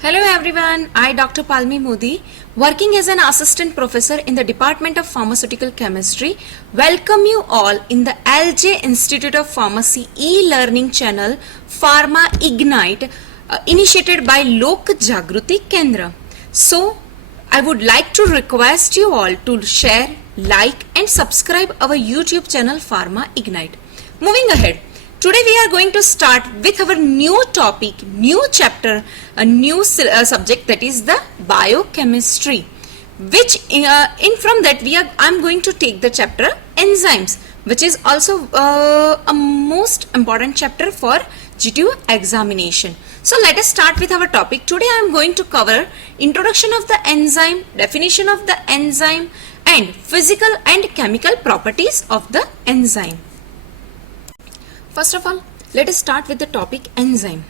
Hello everyone, I Dr. Palmi Modi, working as an assistant professor in the Department of Pharmaceutical Chemistry, welcome you all in the LJ Institute of Pharmacy e-learning channel Pharma Ignite initiated by Lok Jagruti Kendra. So, I would like to request you all to share, like and subscribe our YouTube channel Pharma Ignite. Moving ahead. Today we are going to start with our new topic, new chapter, a new subject, that is the biochemistry. Which from that I'm going to take the chapter enzymes, which is also a most important chapter for GTU examination. So let us start with our topic. Today I am going to cover introduction of the enzyme, definition of the enzyme, and physical and chemical properties of the enzyme. First of all, let us start with the topic enzyme.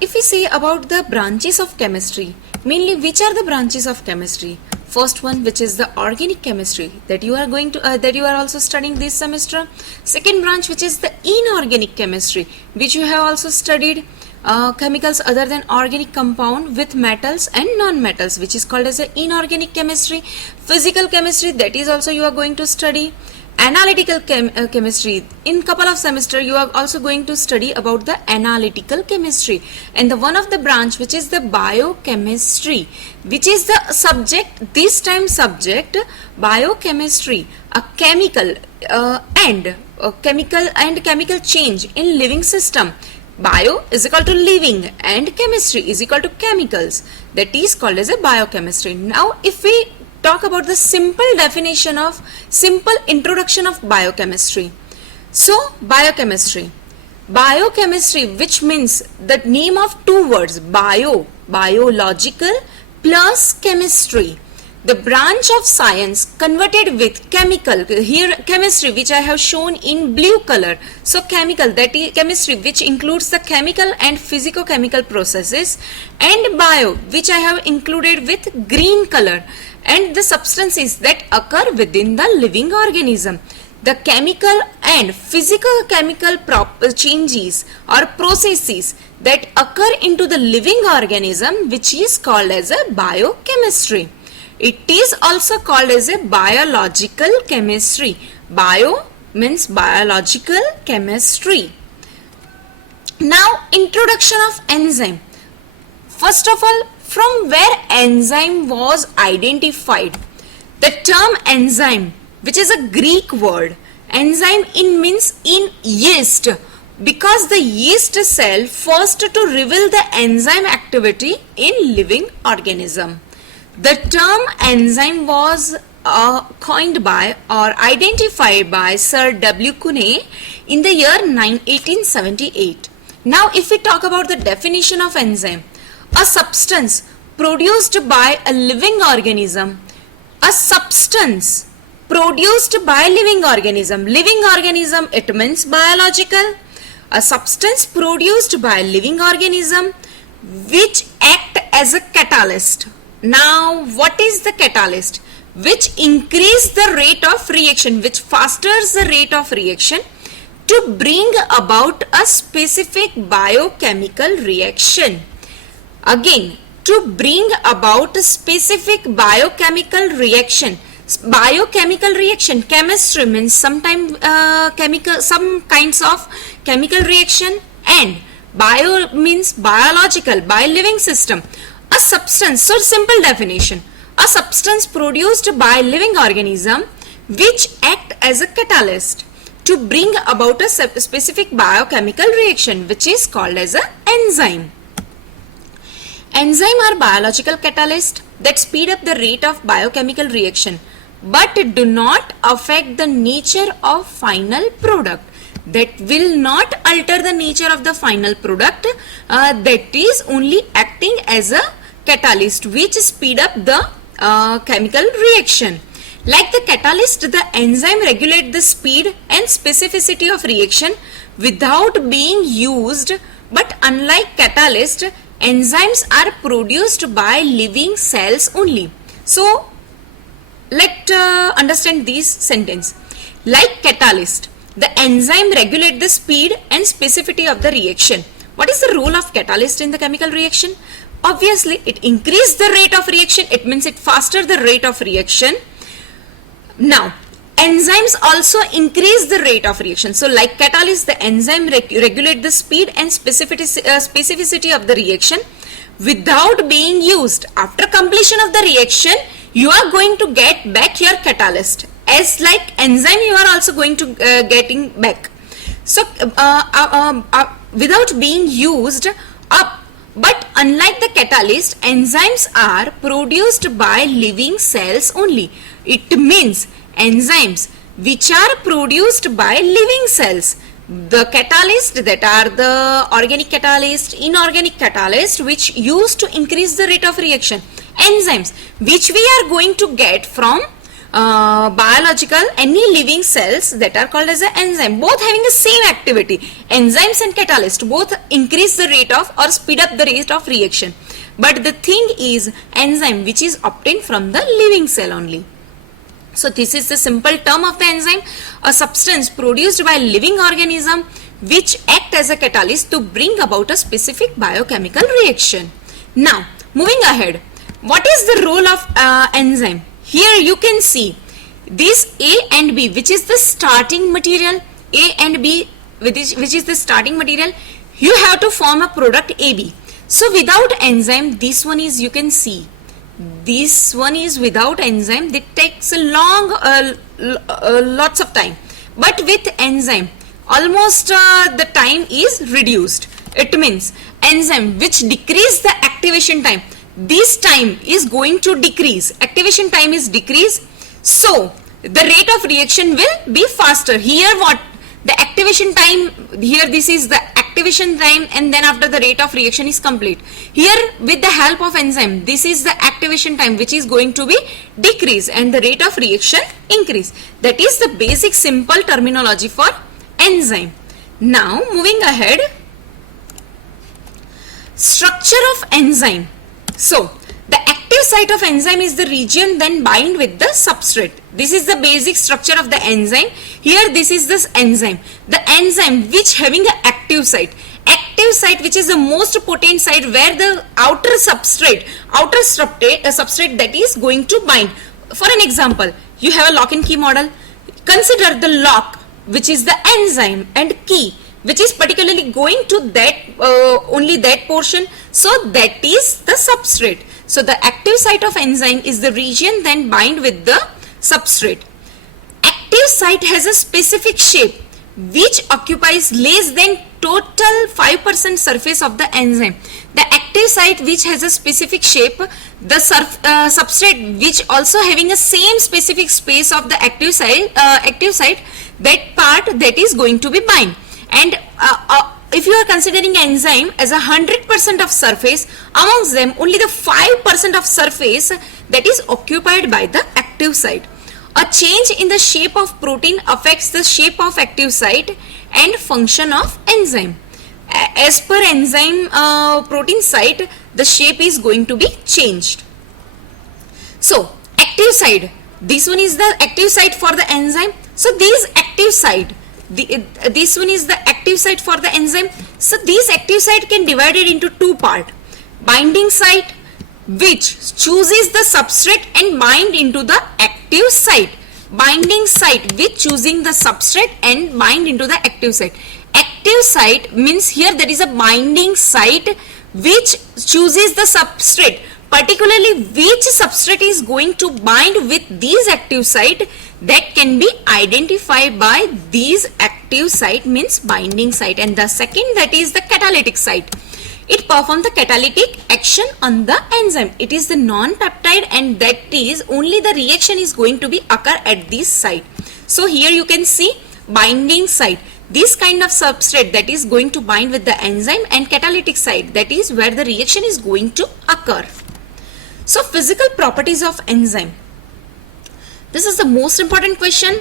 If we say about the branches of chemistry, mainly which are the branches of chemistry? First one, which is the organic chemistry that you are going to that you are also studying this semester. Second branch, which is the inorganic chemistry, which you have also studied. Chemicals other than organic compound with metals and non-metals, which is called as a inorganic chemistry. Physical chemistry, that is also you are going to study. Analytical chemistry, in couple of semester you are also going to study about the analytical chemistry, and the one of the branch which is the biochemistry, which is the subject, this time subject biochemistry, a chemical and chemical change in living system. Bio is equal to living and chemistry is equal to chemicals, that is called as a biochemistry. Now if we talk about the simple introduction of biochemistry. So biochemistry, which means the name of two words, biological plus chemistry, the branch of science converted with chemical. Here chemistry, which I have shown in blue color. So chemical, that is chemistry which includes the chemical and physico-chemical processes, and bio, which I have included with green color, and the substances that occur within the living organism. The chemical and physico-chemical changes or processes that occur into the living organism, which is called as a biochemistry. It is also called as a biological chemistry. Bio means biological chemistry. Now, introduction of enzyme. First of all, from where enzyme was identified? The term enzyme, which is a Greek word, enzyme means in yeast, because the yeast cell first to reveal the enzyme activity in living organism. The term enzyme was coined by or identified by Sir W. Cunney in the year 1878. Now if we talk about the definition of enzyme, a substance produced by a living organism, a substance produced by living organism, it means biological, a substance produced by living organism which act as a catalyst. Now what is the catalyst? Which increase the rate of reaction, which fasters the rate of reaction to bring about a specific biochemical reaction. Again, to bring about a specific biochemical reaction. Biochemical reaction, chemistry means some kinds of chemical reaction, and bio means biological, by living system. A substance, so simple definition, a substance produced by living organism which act as a catalyst to bring about a specific biochemical reaction, which is called as an enzyme. Enzymes are biological catalysts that speed up the rate of biochemical reaction but do not affect the nature of final product. That will not alter the nature of the final product, that is only acting as a catalyst which speed up the chemical reaction. Like the catalyst, the enzyme regulate the speed and specificity of reaction without being used, but unlike catalyst, enzymes are produced by living cells only. So let's understand this sentence. Like catalyst, the enzyme regulate the speed and specificity of the reaction. What is the role of catalyst in the chemical reaction? Obviously, it increase the rate of reaction. It means it faster the rate of reaction. Now, enzymes also increase the rate of reaction. So, like catalyst, the enzyme regulate the speed and specificity of the reaction without being used. After completion of the reaction, you are going to get back your catalyst. As like enzyme, you are also going to getting back. So, without being used up. But unlike the catalyst, enzymes are produced by living cells only. It means enzymes which are produced by living cells. The catalyst, that are the organic catalyst, inorganic catalyst, which used to increase the rate of reaction. Enzymes which we are going to get from biological, any living cells, that are called as an enzyme, both having the same activity. Enzymes and catalyst both increase the rate of or speed up the rate of reaction. But the thing is, enzyme which is obtained from the living cell only. So this is the simple term of the enzyme, a substance produced by living organism which act as a catalyst to bring about a specific biochemical reaction. Now, moving ahead, what is the role of enzyme? Here you can see this A and B, which is the starting material, A and B, which is the starting material. You have to form a product AB. So without enzyme, this one is, you can see, this one is without enzyme. That takes a long, lots of time. But with enzyme, almost the time is reduced. It means enzyme which decrease the activation time, this time is going to decrease. Activation time is decreased. So the rate of reaction will be faster. Here what? The activation time, here this is the activation time, and then after the rate of reaction is complete. Here with the help of enzyme, this is the activation time which is going to be decreased and the rate of reaction increase. That is the basic simple terminology for enzyme. Now moving ahead, structure of enzyme. So the active site of enzyme is the region then bind with the substrate. This is the basic structure of the enzyme. Here this is this enzyme. The enzyme which having an active site which is the most potent site where the outer substrate that is going to bind. For an example, you have a lock and key model. Consider the lock, which is the enzyme, and key, which is particularly going to that only that portion. So that is the substrate. So the active site of enzyme is the region then bind with the substrate. Active site has a specific shape which occupies less than total 5% surface of the enzyme. The active site which has a specific shape, the substrate which also having a same specific space of the active site, that part that is going to be bind. And if you are considering enzyme as 100% of surface, amongst them only the 5% of surface that is occupied by the active site. A change in the shape of protein affects the shape of active site and function of enzyme. As per enzyme protein site, the shape is going to be changed. So active site, this one is the active site for the enzyme. So these active site, this one is the active site for the enzyme. So these active site can divided into two parts. Binding site, which chooses the substrate and bind into the active site. Binding site which choosing the substrate and bind into the active site. Active site means here there is a binding site which chooses the substrate, particularly which substrate is going to bind with these active site, that can be identified by these active site, means binding site. And the second, that is the catalytic site. It performs the catalytic action on the enzyme. It is the non-peptide, and that is only the reaction is going to be occur at this site. So here you can see binding site, this kind of substrate that is going to bind with the enzyme, and catalytic site, that is where the reaction is going to occur. So physical properties of enzyme. This is the most important question.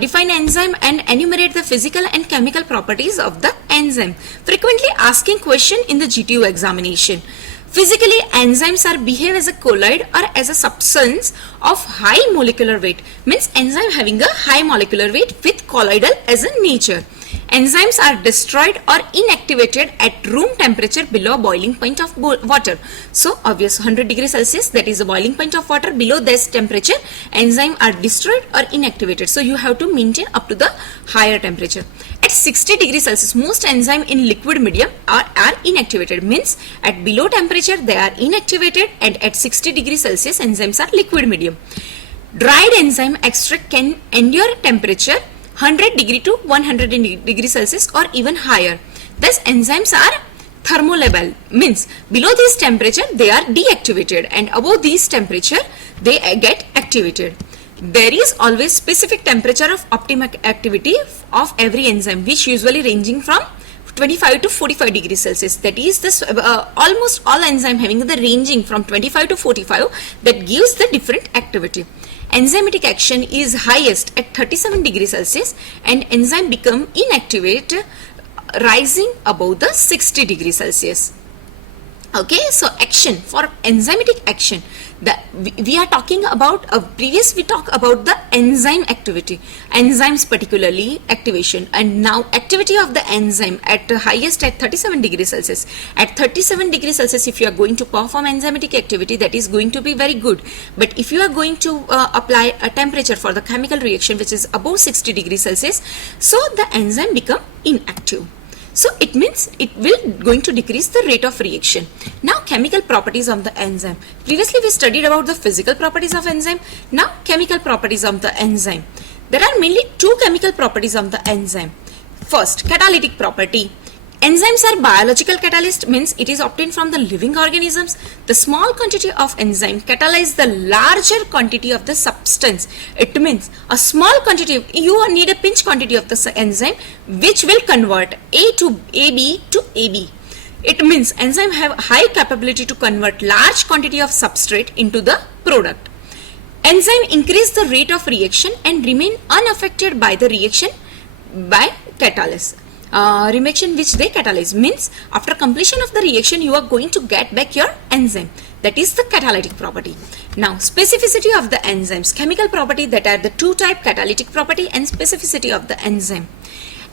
Define enzyme and enumerate the physical and chemical properties of the enzyme. Frequently asking question in the GTU examination. Physically, enzymes are behave as a colloid or as a substance of high molecular weight. Means enzyme having a high molecular weight with colloidal as a nature. Enzymes are destroyed or inactivated at room temperature below boiling point of water. So obvious, 100 degrees Celsius, that is the boiling point of water. Below this temperature, enzymes are destroyed or inactivated. So you have to maintain up to the higher temperature. At 60 degrees Celsius, most enzymes in liquid medium are inactivated. Means at below temperature they are inactivated, and at 60 degrees Celsius enzymes are liquid medium. Dried enzyme extract can endure temperature 100 degree to 100 degree Celsius or even higher. Thus enzymes are thermolabile, means below this temperature they are deactivated, and above this temperature they get activated. There is always specific temperature of optimum activity of every enzyme, which usually ranging from 25 to 45 degrees Celsius. That is this almost all enzyme having the ranging from 25 to 45, that gives the different activity. Enzymatic action is highest at 37 degrees Celsius, and enzyme become inactivate rising above the 60 degrees Celsius. Okay, so action, for enzymatic action, we are talking about previous we talked about the enzyme activity, enzymes particularly activation, and now activity of the enzyme at highest at 37 degrees Celsius. At 37 degrees Celsius, if you are going to perform enzymatic activity, that is going to be very good. But if you are going to apply a temperature for the chemical reaction which is above 60 degrees Celsius, so the enzyme become inactive. So it means it will going to decrease the rate of reaction. Now chemical properties of the enzyme. Previously we studied about the physical properties of enzyme. Now chemical properties of the enzyme. There are mainly two chemical properties of the enzyme. First, catalytic property. Enzymes are biological catalyst, means it is obtained from the living organisms. The small quantity of enzyme catalyze the larger quantity of the substance. It means a small quantity, you need a pinch quantity of the enzyme which will convert A to AB to AB. It means enzyme have high capability to convert large quantity of substrate into the product. Enzyme increase the rate of reaction and remain unaffected by the reaction by catalysis. Reaction which they catalyze, means after completion of the reaction you are going to get back your enzyme. That is the catalytic property. Now specificity of the enzymes. Chemical property, that are the two type, catalytic property and specificity of the enzyme.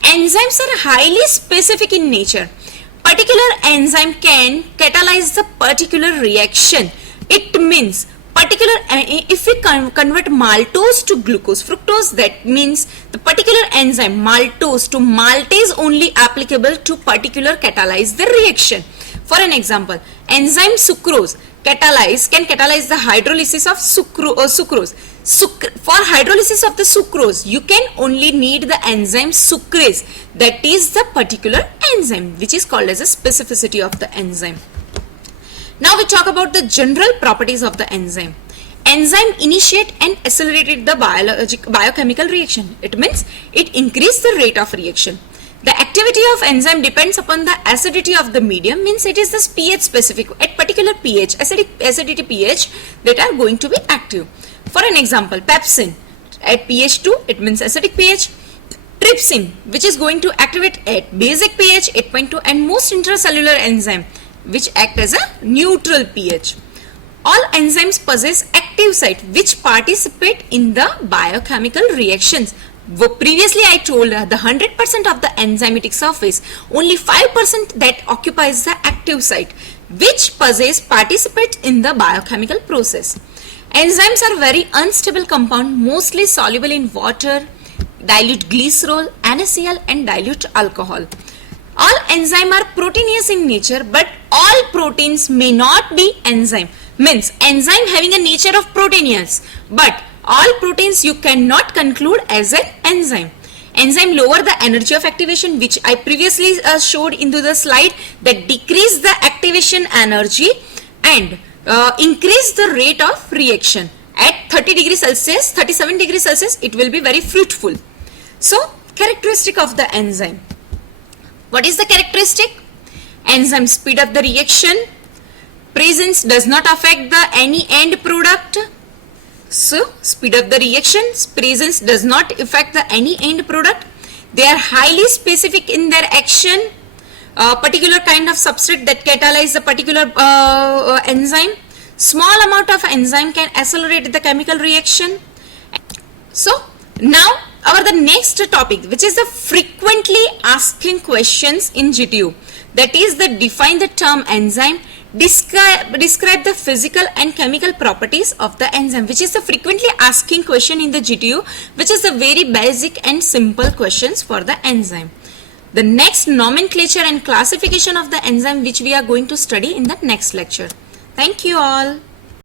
Enzymes are highly specific in nature. Particular enzyme can catalyze the particular reaction. It means particular, if we convert maltose to glucose fructose, that means the particular enzyme maltose to maltase only applicable to particular catalyze the reaction. For an example, enzyme sucrose can catalyze the hydrolysis of sucrose. For hydrolysis of the sucrose, you can only need the enzyme sucrase, that is the particular enzyme which is called as a specificity of the enzyme. Now we talk about the general properties of the enzyme. Enzyme initiate and accelerated the biochemical reaction. It means it increased the rate of reaction. The activity of enzyme depends upon the acidity of the medium, means it is this pH specific. At particular pH, acidity pH, that are going to be active. For an example, pepsin at pH 2, it means acidic pH. Trypsin, which is going to activate at basic pH 8.2, and most intracellular enzyme which act as a neutral pH. All enzymes possess active site which participate in the biochemical reactions. Previously I told the 100% of the enzymatic surface, only 5% that occupies the active site which participate in the biochemical process. Enzymes are very unstable compound, mostly soluble in water, dilute glycerol, NaCl and dilute alcohol. All enzymes are proteinous in nature, but all proteins may not be enzyme. Means enzyme having a nature of proteinous, but all proteins you cannot conclude as an enzyme. Enzyme lower the energy of activation, which I previously showed into the slide, that decrease the activation energy and increase the rate of reaction. At 30 degrees Celsius, 37 degrees Celsius, it will be very fruitful. So characteristic of the enzyme. What is the characteristic? Enzyme speed up the reaction. Presence does not affect the any end product. So speed up the reaction. Presence does not affect the any end product. They are highly specific in their action. Particular kind of substrate that catalyze the particular enzyme. Small amount of enzyme can accelerate the chemical reaction. So now the next topic, which is the frequently asking questions in GTU, that is the define the term enzyme, describe the physical and chemical properties of the enzyme, which is the frequently asking question in the GTU, which is the very basic and simple questions for the enzyme. The next nomenclature and classification of the enzyme, which we are going to study in the next lecture. Thank you all.